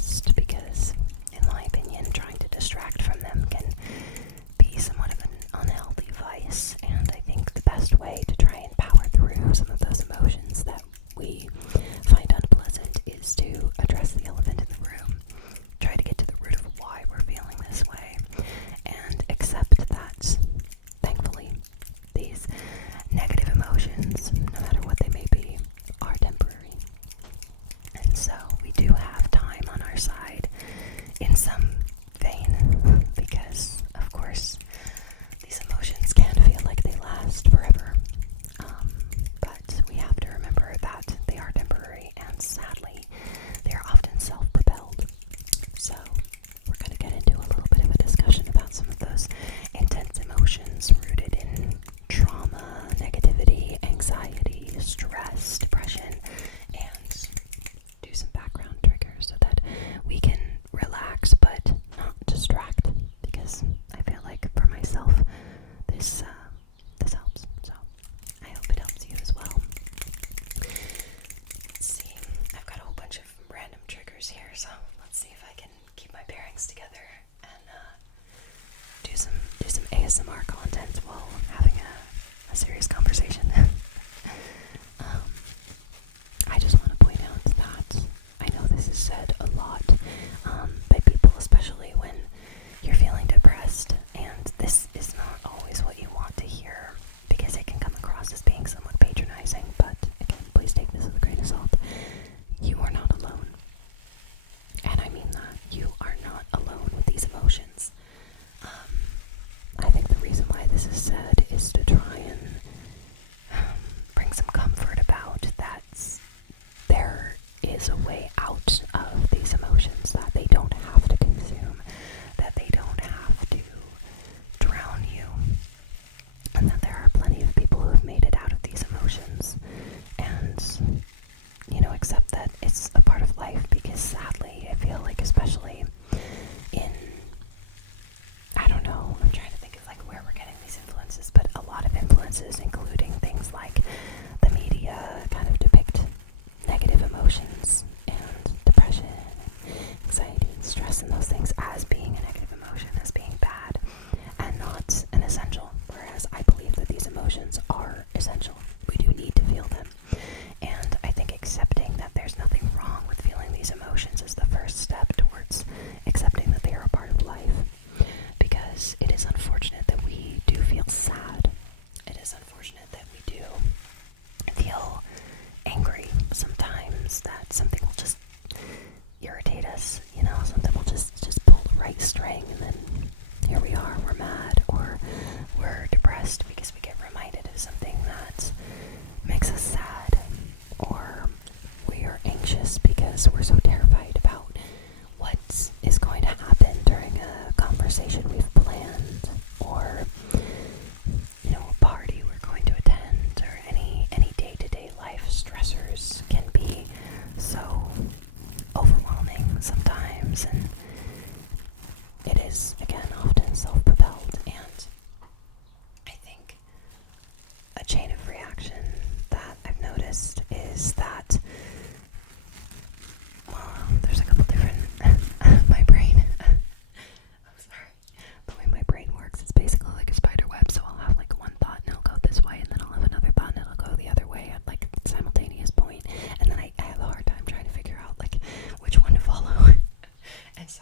exist, because in my opinion trying to distract from them can be somewhat of an unhealthy vice, and I think the best way to try and power through some of those emotions that we find unpleasant is to address the elephant in the room, try to get to the root of why we're feeling this way, and accept that, thankfully, these negative emotions, no matter what they may be, are temporary. And so we do have time on our side in some vein, because, of course, these emotions can feel like they last forever. But we have to remember that they are temporary, and sadly, they are often self-propelled. So we're going to get into a little bit of a discussion about some of those intense emotions rooted in trauma, negativity, anxiety, stress, depression, and do some background triggers so that we can relax but not distract, because I feel like for myself this helps. So I hope it helps you as well. Let's see. I've got a whole bunch of random triggers here, so let's see if I can keep my bearings together and do some ASMR content while having a serious conversation. I just want to point out that I know this is said a lot by people, especially when you're feeling depressed, and this is not always what you want to hear, because it can come across as being somewhat patronizing, but again, please take this with a grain of salt. You are not alone. And I mean that. You are not alone with these emotions. I think the reason why this is said is to try and bring some comfort about that there is a way out of these emotions, that they don't have to consume, that they don't have to drown you, and that there are plenty of people who have made it out of these emotions, and, accept that it's a part of life, because sadly, I feel like, especially in, I don't know, I'm trying to think of where we're getting these influences, but a lot of influences, including things like the media, kind of depict negative emotions and depression, anxiety, and stress, and those things as being a negative emotion, as being bad, and not an essential, whereas I believe that these emotions are essential. We do need to feel them, and I think accepting that there's nothing wrong with feeling these emotions is the first step towards accepting that they are a part of life, because it is unfortunate that we do feel sad. It is unfortunate that we do feel angry sometimes, that something will just irritate us, something will just pull the right string, and then here we are, we're mad, or we're depressed because we get reminded of something that makes us sad, or we are anxious because we're so terrified about what is going to happen during a conversation we've planned, or a party we're going to attend, or any day-to-day life stressors can be so overwhelming sometimes, and it is, again, often self-propelled. And I think a chain of reaction that I've noticed is that, well, there's a couple different, my brain, I'm sorry, the way my brain works, it's basically like a spider web, so I'll have one thought and it'll go this way, and then I'll have another thought and it'll go the other way at a simultaneous point, and then I have a hard time trying to figure out which one to follow. And so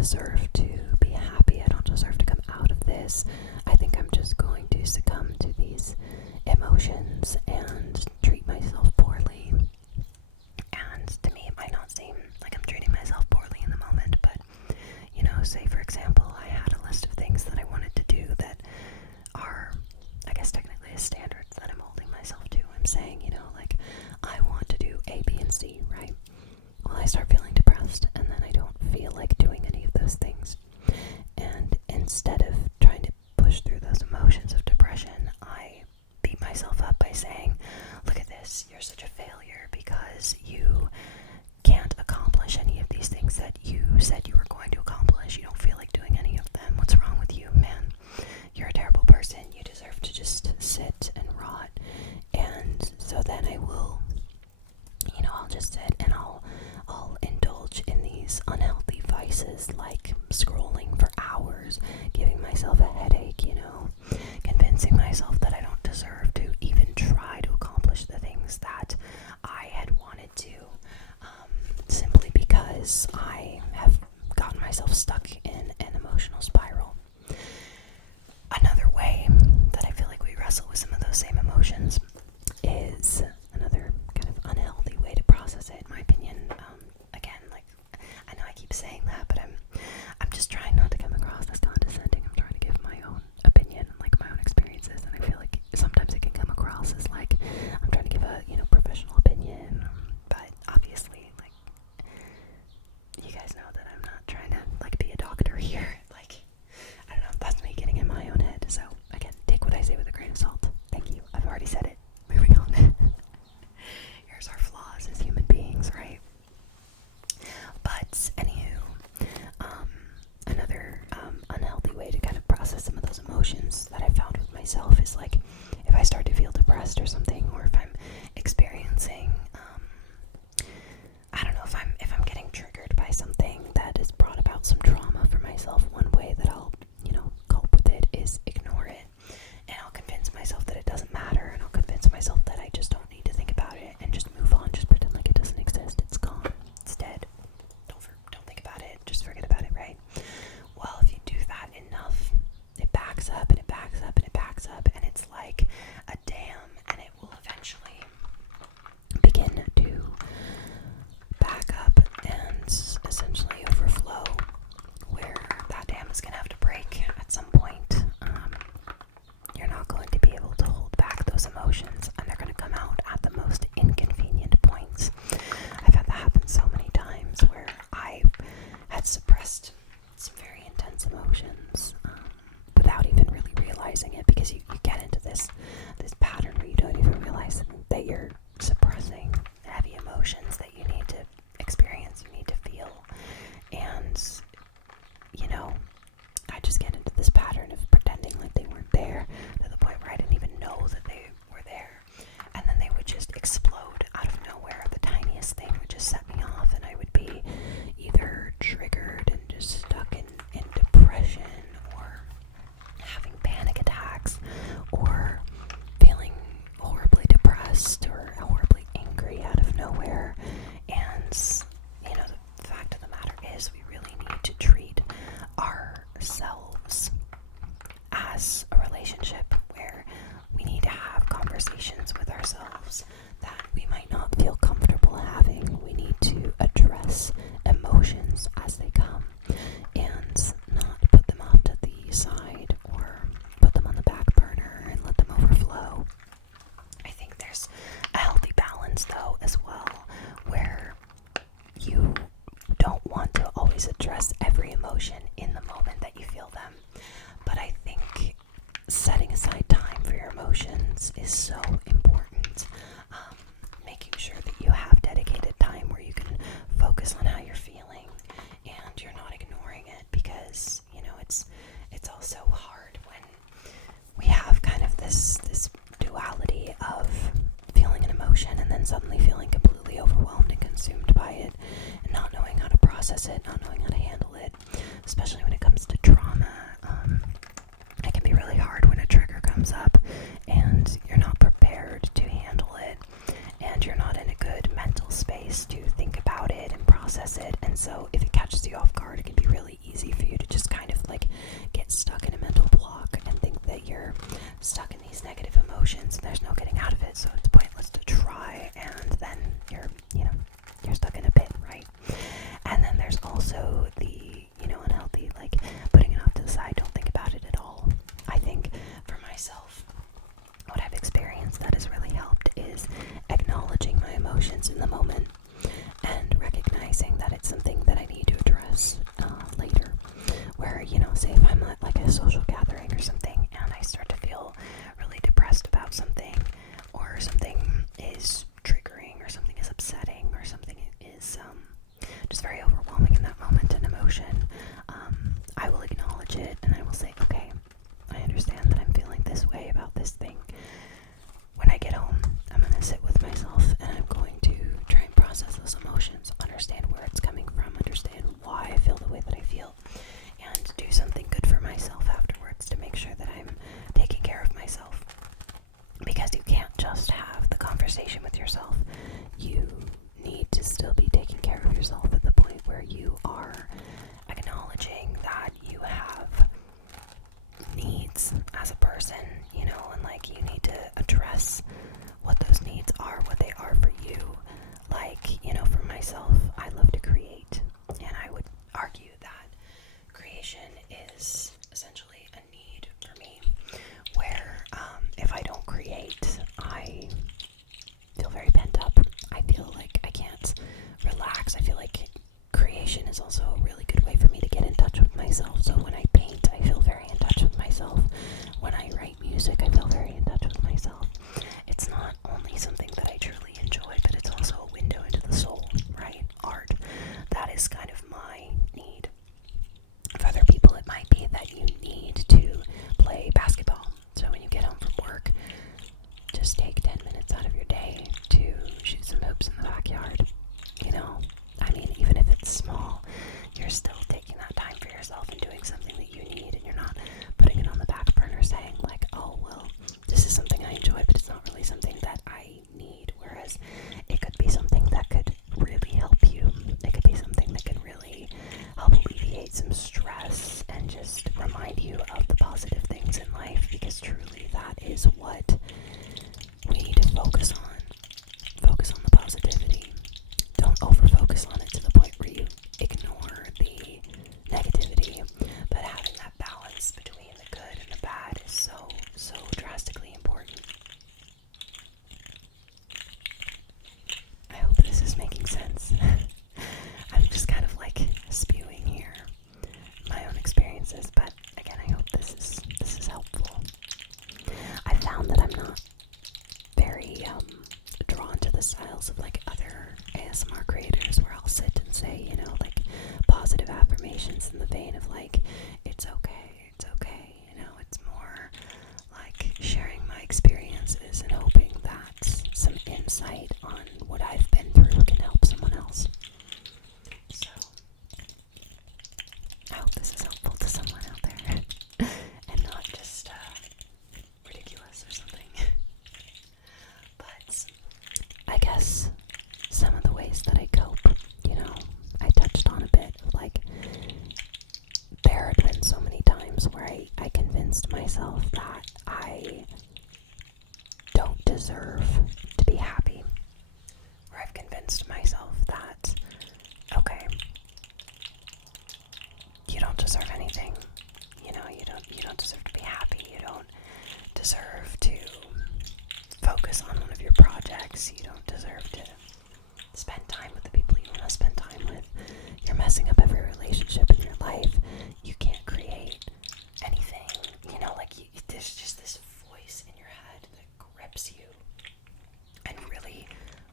deserve to be happy. I don't deserve to come out of this. I think I'm just going to succumb to these emotions and treat myself poorly. And to me, it might not seem like I'm treating myself poorly in the moment, but, you know, say for example, I had a list of things that I wanted to do that are, I guess, technically standards that I'm holding myself to. I'm saying, you know, like, I want to do A, B, and C, right? Well, I start feeling depressed, and then I don't feel like doing any of those things. And instead of trying to push through those emotions of depression, I beat myself up by saying, look at this, you're such a failure because you can't accomplish any of these things that you said you were going to accomplish. You don't feel like doing any of them. What's wrong with you, man? You're a terrible person. You deserve to just sit and rot. And so then I will, you know, I'll just sit and I'll indulge in these unhealthy vices like scrolling for hours, giving myself a headache, you know, convincing myself that I don't deserve to even try to accomplish the things that I had wanted to, simply because I have gotten myself stuck in an emotional spiral. Another way that I feel like we wrestle with some of those same emotions is another kind of unhealthy way to process it, in my opinion. Again, like, I know I keep saying that, but I'm just trying not to come across as condescending. I'm trying to give my own opinion, like my own experiences, and I feel like sometimes it can come across as like I'm trying to give a, you know, professional opinion, but obviously, like, you guys know that I'm not trying to, like, be a doctor here. Like, I don't know, that's me getting in my own head. So, again, take what I say with a grain of salt. Thank you. I've already said it. Moving on. Here's our flaws as human beings, right? But, anywho, another unhealthy way to kind of process some of those emotions that I found with myself is, like, if I start to feel depressed or something, or if I'm experiencing, I don't know, if I'm getting triggered by something that has brought about some trauma for myself, one way that I'll, you know, cope with it is ignore it. And I'll convince myself that it doesn't matter, and I'll convince myself that I just don't need to think about it and just move on, just pretend like it doesn't exist. It's gone. It's dead. Don't think about it. Just forget about it, right? Well, if you do that enough, it backs up and it backs up and it backs up, and it's like a dam, and it will eventually begin to back up and essentially overflow, where that dam is going to have to break at some point. You're not going to be able to hold back those emotions, and they're going to come out at the most inconvenient points. I've had that happen so many times where I had suppressed some very intense emotions without even really realizing it, because you get into this pattern where you don't even realize that you're suppressing heavy emotions that you need to experience, you need to feel. And, you know, I just get into this pattern of pretending like they weren't there, to the point where I didn't even know that they were there. And then they would just explode out of nowhere. The tiniest thing would just set me off, and I would be either triggered and just stuck in depression, or having panic attacks, or feeling horribly depressed or horribly angry out of nowhere. And, you know, the fact of the matter is, we really need to treat ourselves as a relationship, where we need to have conversations with ourselves that we might not feel comfortable having. We need to address emotions as they come and not put them off to the side or put them on the back burner and let them overflow. I think there's a healthy balance, though, as well, where you don't want to always address every emotion in the moment that you feel them. But I think setting aside time for your emotions is so important. Making sure that you have dedicated time where you can focus on how you're feeling and you're not ignoring it, because, you know, it's also hard when we have kind of this duality of feeling an emotion and then suddenly feeling completely overwhelmed and consumed by it, and not knowing how to process it, not knowing how to handle it, especially when it comes to trauma. It can be really hard when a trigger comes up and you're not prepared to handle it, and you're not in a good mental space to think about it and process it. And so if it catches catches you off guard, it can be really easy for you to just kind of like get stuck in a mental block and think that you're stuck in these negative emotions and there's no getting out of it. So it's pointless to try, and then you're stuck in a pit, right? And then there's also the, unhealthy, like putting it off to the side, don't think about it at all. I think for myself, what I've experienced that has really helped is acknowledging my emotions in the moment and recognizing that it's something that I need to address later. Where, say if I'm at like a social gathering or something and I start to feel really depressed about something, or something is triggering, or something is upsetting, or something is just very overwhelming in that moment and emotion, I will acknowledge it and I will say, okay, I understand that I'm feeling this way about this thing. When I get home, I'm going to sit with myself and I'm going to try and process those emotions, understand where it's coming from, understand why I feel the way that I feel, and do something good for myself afterwards to make sure that I'm taking care of myself. Because you can't just have the conversation with yourself. You need to still be taking care of yourself at the point where you are acknowledging that you have needs as a person, and like you need to address what those needs are, what they are for you. Like, for myself, I love to create, and I would argue that creation is essentially a need for me, where if I don't create, I feel very pent up. I feel like I can't relax. I feel like creation is also a really good way for me to get in touch with myself. So when I paint, I feel very in touch with myself. When I write music, I feel very in touch with myself. It's not only something that I truly enjoy, but it's also a window into the soul, right? Art. That is kind of my need. For other people, it might be that you need to play basketball. So when you get home from work, just take 10 minutes out of your day to shoot some hoops in the backyard. I mean, even if it's small, you're still taking that time for yourself and doing something that you need, and you're not putting it on the back burner saying like, oh, well, this is something I enjoy, but it's not really something that I need. Whereas it could be something that could really help you. It could be something that could really help alleviate some stress and just remind you of the positive things in life, because truly that is what we need to focus on. Focus on the positivity. Don't over-focus on it to the point where you ignore the negativity, but having that balance between the good and the bad is so drastically important. I hope this is making sense. I'm just kind of like spewing here my own experiences, but again, I hope this is helpful. I found that I'm not very drawn to the styles of like other ASMR creators where I'll sit and say, like positive affirmations in the vein of like, it's okay, it's more like sharing my experiences and hoping that some insight on what I've been through can help someone else. So, I hope this is helpful to someone out there and not just ridiculous or something. But I guess some of the ways that I cope, I touched on a bit of like, there had been so many times where I convinced myself that I don't deserve to be happy. Where I've convinced myself that, okay, you don't deserve anything. You don't deserve to be happy. You don't deserve to focus on one of your projects. You don't deserve to spend time with the people you want to spend time with. You're messing up every relationship in your life. You can't create anything. There's just this voice in your head that grips you and really,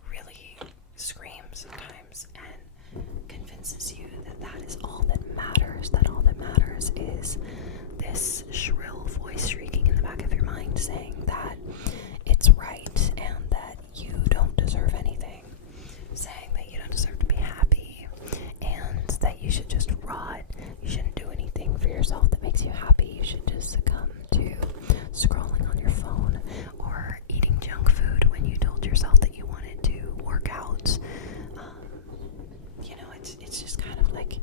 really screams sometimes and convinces you that that is all that matters. That all that matters is this shrill voice shrieking in the back of your mind saying that it's right and that you don't deserve anything, saying that you don't deserve to be happy and that you should just rot. You shouldn't do anything for yourself that makes you happy. You should just succumb to scrolling on your phone or eating junk food when you told yourself that you wanted to work out. It's just kind of like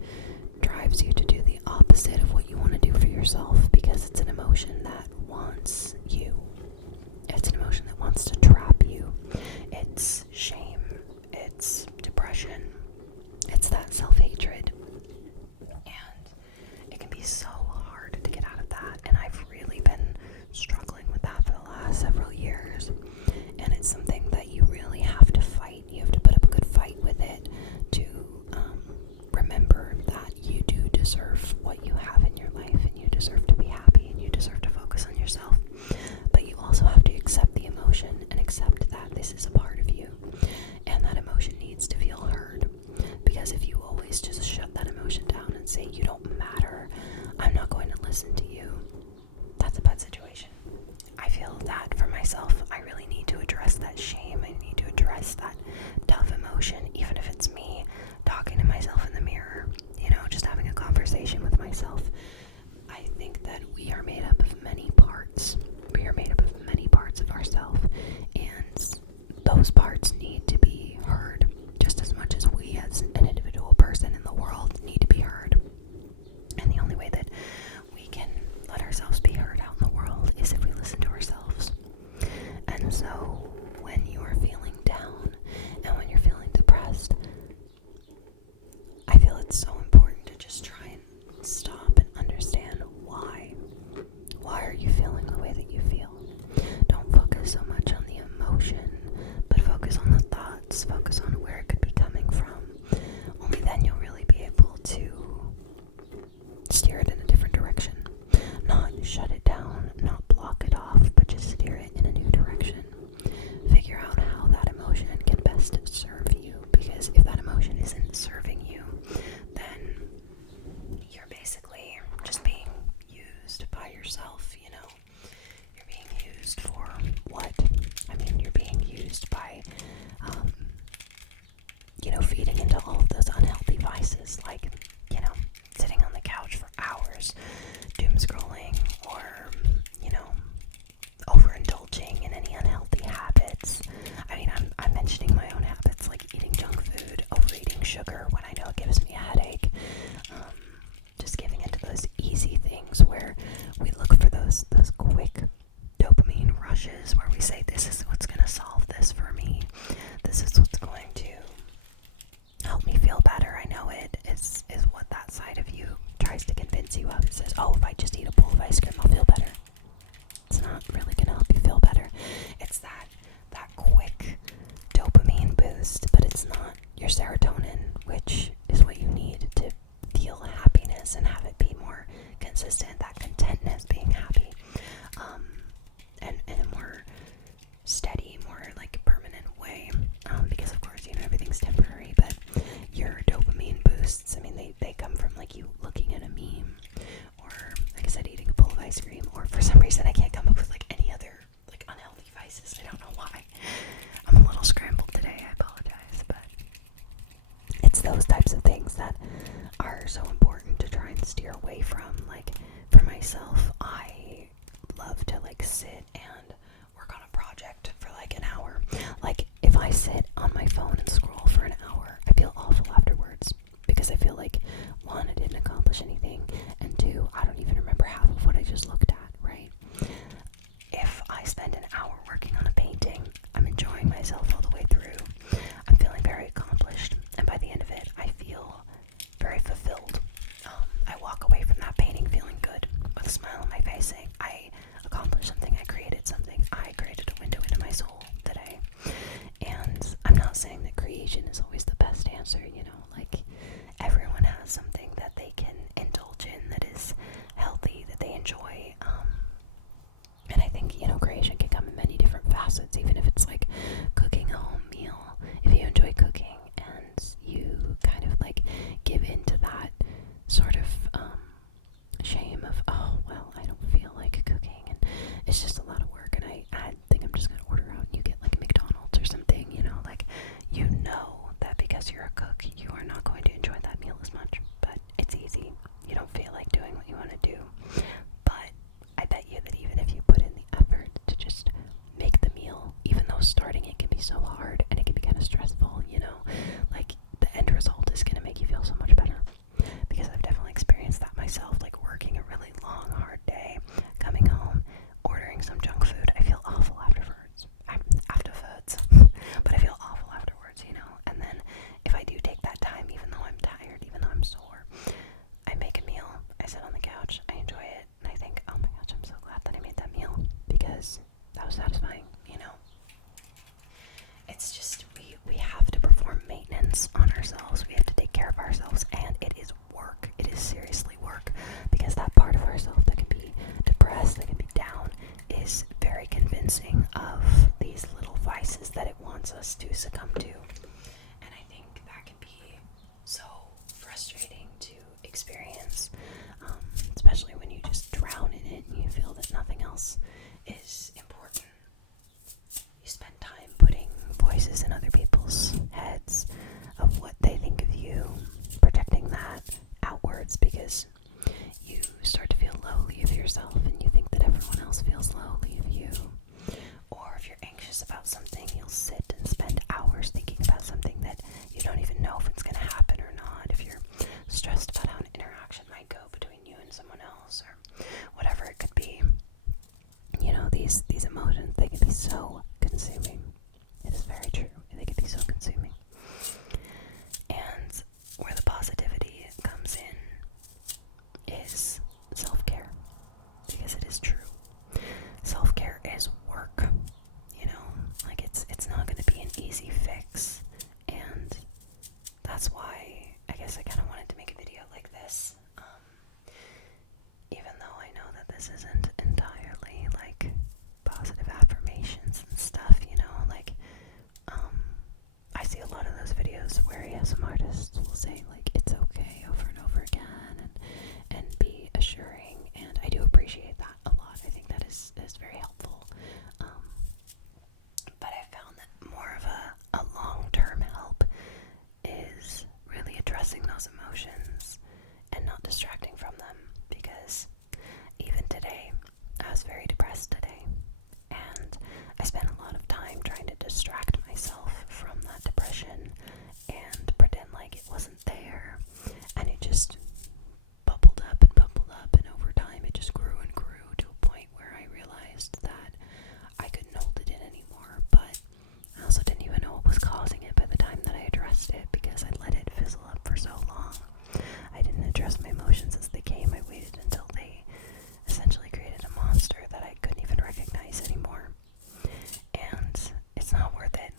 sugar when I know it gives me a headache. Just giving into those easy things where we look for those quick dopamine rushes where we say, this is what's going to solve this for me. This is what's going to help me feel better. I know it is what that side of you tries to convince you of. It says, oh, if I just eat a bowl of ice cream, I'll feel better. It's not really going to help you feel better. It's that quick dopamine boost, but it's not your serotonin, which is what you need to feel happiness and have it be more consistent, that contentness, being happy, and in a more steady, more like permanent way, because of course, everything's temporary, but your dopamine boosts, they come from like you looking at a meme, or like I said, eating a bowl of ice cream, or for some reason I can't come up with like any other like unhealthy vices. I don't know why. I'm a little scrambled today, I apologize, but it's those types of things that are so important to try and steer away from. Like for myself, I love to like sit and work on a project for like an hour. Like if I sit on my phone and scroll for an hour, I feel awful afterwards because I feel like, one, I didn't accomplish anything, and two, I don't even remember half of what I just looked at, right? If I spend an hour working on a painting, I'm enjoying myself all the way through. I'm feeling very accomplished, and by the end of it, I feel very fulfilled. I walk away from that painting feeling good, with a smile on my face, saying, I accomplished something, I created something, I created a window into my soul today. And I'm not saying that creation is always the best answer, like everyone has something that they can indulge in that is healthy, that they enjoy, and I think, creation can come in many different facets, even if it's like cooking a home meal. If you enjoy cooking and you kind of like give into that sort of shame of, oh, well, I don't feel like cooking and it's just a lot of work and I think I'm just going to order out and you get like McDonald's or something, like that because you're a cook, you are not going to enjoy that meal as much, but it's easy. You don't feel like doing what you want to do. But I bet you that even if you put in the effort to just make the meal, even though starting it can be so hard and it can be kind of stressful, like the end result is going to make you feel so much better. Because I've definitely experienced that myself, like working a really long, hard day, coming home, ordering some junk food. I feel awful afterwards, but I feel awful afterwards, and then if I do take that time, even though I'm tired, even though I'm sore, I make a meal, I sit on the couch, I enjoy it, and I think, oh my gosh, I'm so glad that I made that meal, because that was satisfying, It's just, we have to perform maintenance on ourselves, we have to take care of ourselves, and it is work, it is seriously work, because that part of ourselves that can be depressed, that can be down, is very convincing of these little vices that it wants us to succumb to, and I think that can be so frustrating to experience, especially when you just drown in it and you feel that nothing else is important. You spend time putting voices in other people's heads of what they think of you, projecting that outwards because you start to feel lowly of yourself and you think that everyone else feels lowly of you. Or if you're anxious about something, you'll sit and spend hours thinking about something that you don't even know if it's going to happen or not. If you're stressed about how an interaction might go between you and someone else or whatever it could be, these emotions, they can be so consuming. It is very true. They can be so consuming. And where the positivity comes in is self-care, because it is true. Self-care is work, like it's not going to be an easy fix, and that's why I guess I kind of wanted to make a video like this, even though I know that this isn't entirely like positive affirmations and stuff, I see a lot of those videos where some artists will say like it's okay over and over again and be assuring, and I do appreciate that a lot. I think that is very helpful, but I found that more of a long-term help is really addressing those emotions and not distracting from them, because even today I was very depressed today, and I spent a lot of time trying to distract myself from that depression and pretend like like it wasn't there, and it just bubbled up, and over time it just grew and grew to a point where I realized that I couldn't hold it in anymore, but I also didn't even know what was causing it by the time that I addressed it, because I let it fizzle up for so long. I didn't address my emotions as they came. I waited until they essentially created a monster that I couldn't even recognize anymore. And it's not worth it.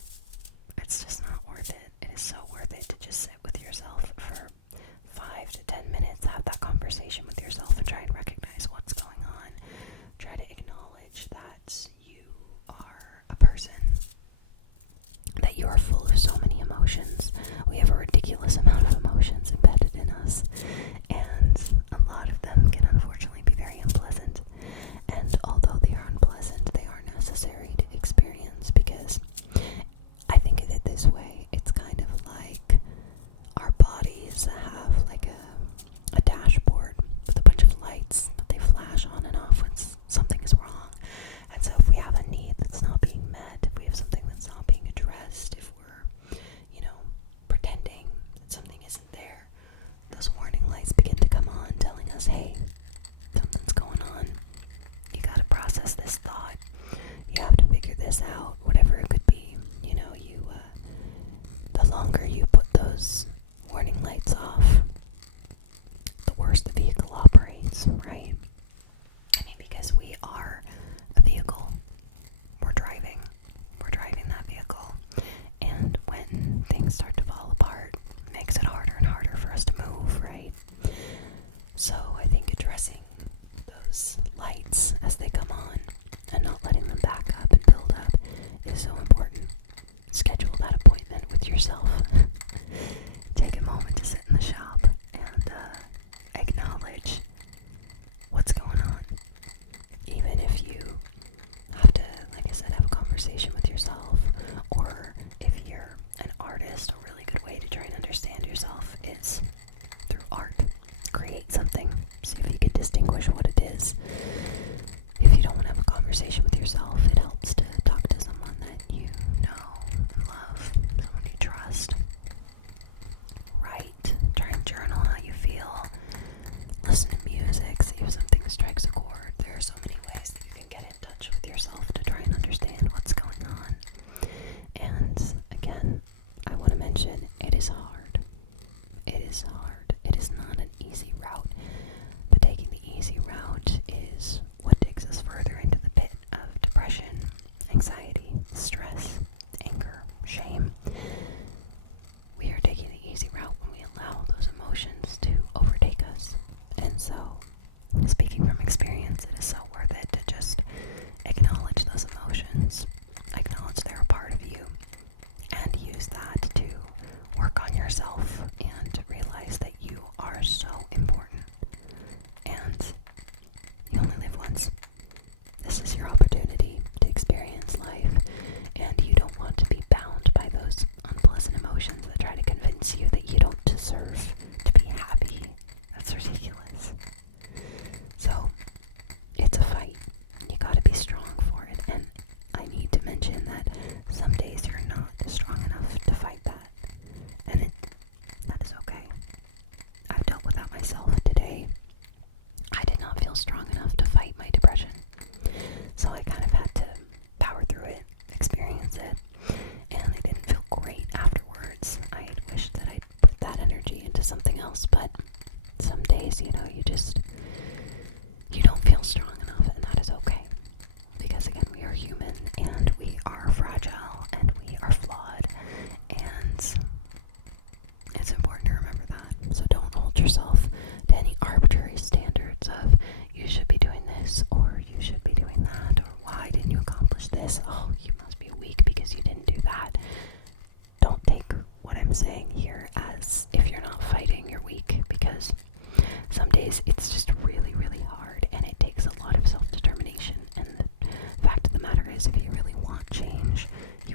It's just not worth it. It is so worth it to just sit with yourself for 5 to 10 minutes, have that conversation with yourself, and try and recognize what's going on. Try to acknowledge that you are a person, that you are full of so many emotions. We have a ridiculous amount of emotions embedded in us, and a lot of them can unfortunately be very unpleasant. And although they are unpleasant, they are necessary to experience, because I think of it this way. It's kind of like our bodies have like a dashboard with a bunch of lights that they flash on and off when something is wrong. And so if we have a need that's not being met, if we have something that's not being addressed, if we're, pretending that something isn't there, those warning lights begin to come on telling us, hey, something's going on. You gotta process this thought. You have to figure this out, whatever it could be. The longer you put those warning lights off, the worse the vehicle operates, right? I mean, because we are a vehicle. We're driving that vehicle. And when things start to fall apart, it makes it harder and harder for us to move, right? So I think addressing those lights as they come on and not letting them back up and build up is so important. Schedule that appointment with yourself. Take a moment to sit in the shop and acknowledge what's going on. Even if you have to, like I said, have a conversation with yourself, or if you're an artist, a really good way to try and understand yourself is through art. Create something. See if you can distinguish what it is. If you don't want to have a conversation with yourself, it helps to talk to someone that you know and love, someone you trust. Write. Try and journal how you feel. Listen to music. See if something strikes a chord. There are so many ways that you can get in touch with yourself to try and understand what's going on. And again, I want to mention, it is hard. It is hard. It is not an easy route. But taking the easy route is what takes us further into the pit of depression, anxiety, stress, anger, shame. We are taking the easy route when we allow those emotions to overtake us. And so, speaking from experience, it is so worth it to just acknowledge those emotions, acknowledge they're a part of you, and use that to work on yourself and realize that you are so important. And you only live once. This is your opportunity to experience life, and you don't want to be bound by those unpleasant emotions that try to convince you that you don't deserve to be happy. That's ridiculous. So, it's a fight. You gotta be strong for it, and I need to mention that some days you're not strong enough to fight that, and that is okay. I've dealt with that myself today. I did not feel strong enough to fight my depression, so I kind of had to power through it, experience it, and I didn't feel great afterwards. I had wished that I'd put that energy into something else, but some days, you don't feel strong enough, and that is okay. Because again, we are human, and we are fragile, and we are flawed, and it's important to remember that. So don't hold yourself to any arbitrary standards of, you should be doing this, or you should be doing that, or why didn't you accomplish this? Oh, you must be weak because you didn't do that. Don't take what I'm saying here as if you're not fighting, you're weak, because some days it's just really, really hard, and it takes a lot of self-determination. And the fact of the matter is, if you really want change, you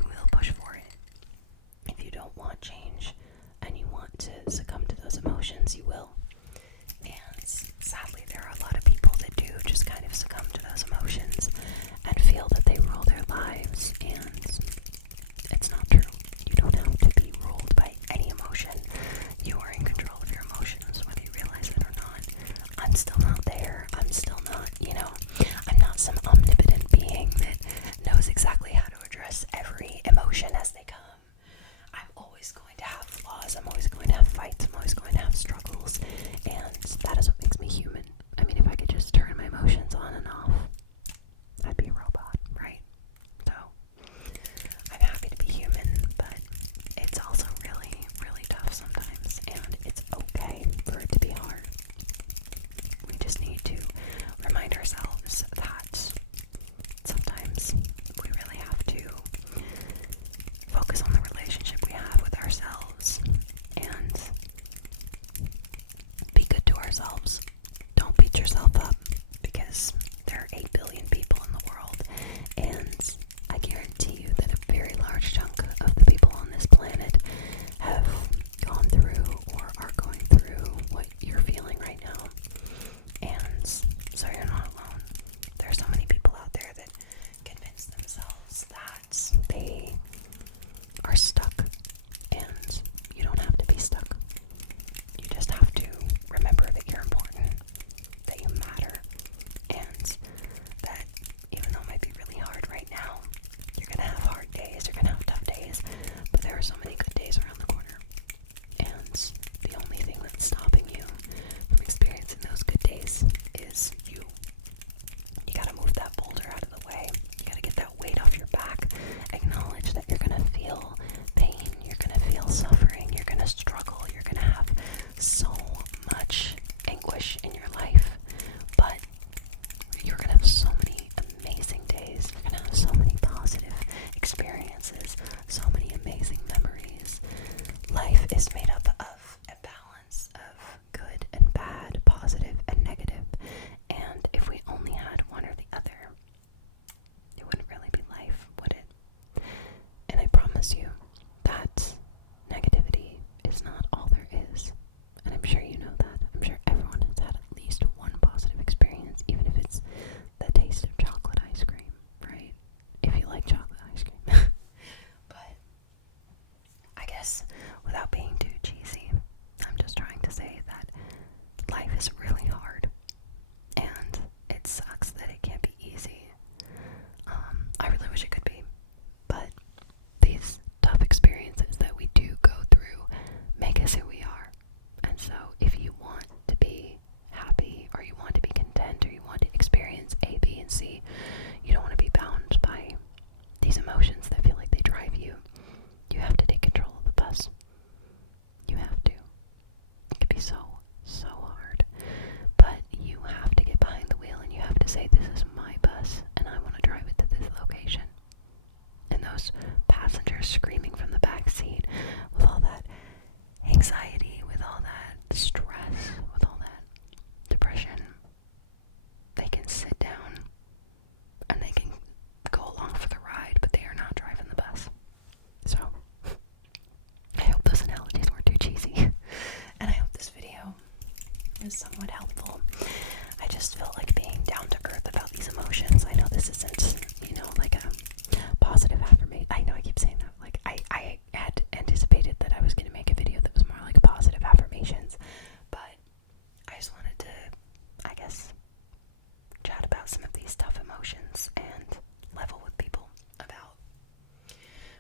emotions that feel like they drive you, you have to take control of the bus. You have to. It can be so hard. But you have to get behind the wheel and you have to say, this is my bus and I want to drive it to this location. And those passengers screaming from the back seat with all that anxiety, with all that stress, with all that depression, they can sit down and they can go along for the ride, but they are not driving the bus. So, I hope those analogies weren't too cheesy. And I hope this video was somewhat helpful. I just felt like being down to earth about these emotions. I know this isn't, like a positive affirmation. I know I keep saying that. Like, I had anticipated that I was going to make a video that was more like positive affirmations. But I just wanted to, I guess, chat about some of these tough emotions and level with people about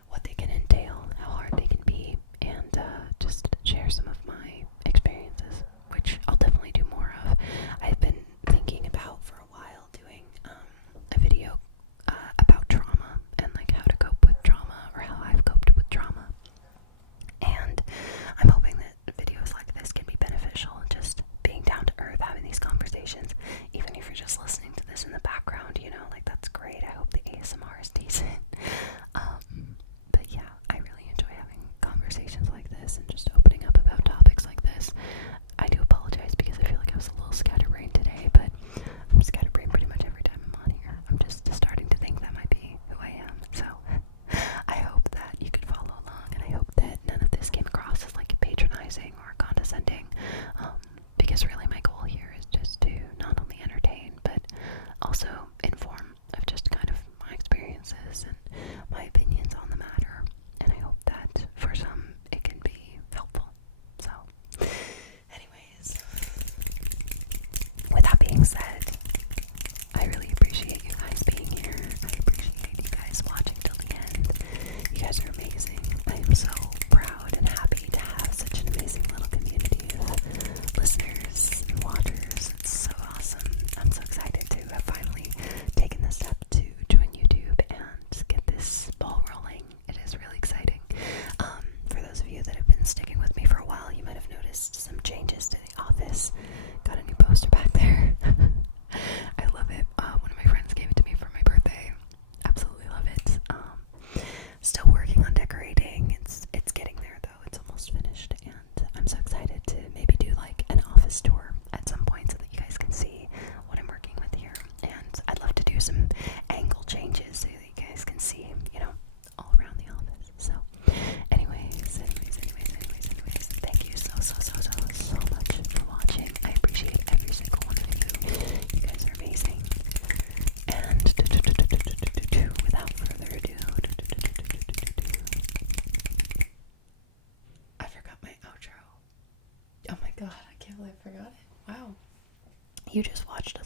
what they can entail, how hard they can be, and just share some of my experiences, which I'll definitely do more of. I've been thinking about for a while doing a video about trauma and like how to cope with trauma, or how I've coped with trauma. And I'm hoping that videos like this can be beneficial, just being down to earth, having these conversations, even if you're just listening to this in the background, like that's great. I hope the ASMR is decent. But yeah, I really enjoy having conversations like this and just opening up about topics like this. I do apologize because I feel like I was a little scatterbrained today, but I'm scatterbrained pretty much every time I'm on here. I'm just starting to think that might be who I am. So I hope that you could follow along, and I hope that none of this came across as like patronizing or condescending, because really my goal here is just to not only entertain but also inform of just kind of my experiences and my opinions on the matter. And I hope that for some it can be helpful. So anyways, with that being said, I really appreciate you guys being here. I appreciate you guys watching till the end. You guys are amazing. I am so proud and happy to have such an amazing little community of listeners and watchers. It's so awesome. I'm so excited to have finally taken the step to join YouTube and get this ball rolling. It is really exciting. For those of you that have been sticking with me for a while, you might have noticed some changes to the office. Got a new poster back there. I love it. One of my friends gave it to me for my birthday. Absolutely love it. Still working on decorating. It's getting there though. It's almost finished, and I'm so excited to maybe do like an office tour at some point so that you guys can see what I'm working with here. And I'd love to do some angle changes so that you guys can see, all around the office. So anyways, thank you so much for watching. I appreciate every single one of you. You guys are amazing. And without further ado, I forgot my outro. Oh my god, I can't believe I forgot it. Wow. You just watched a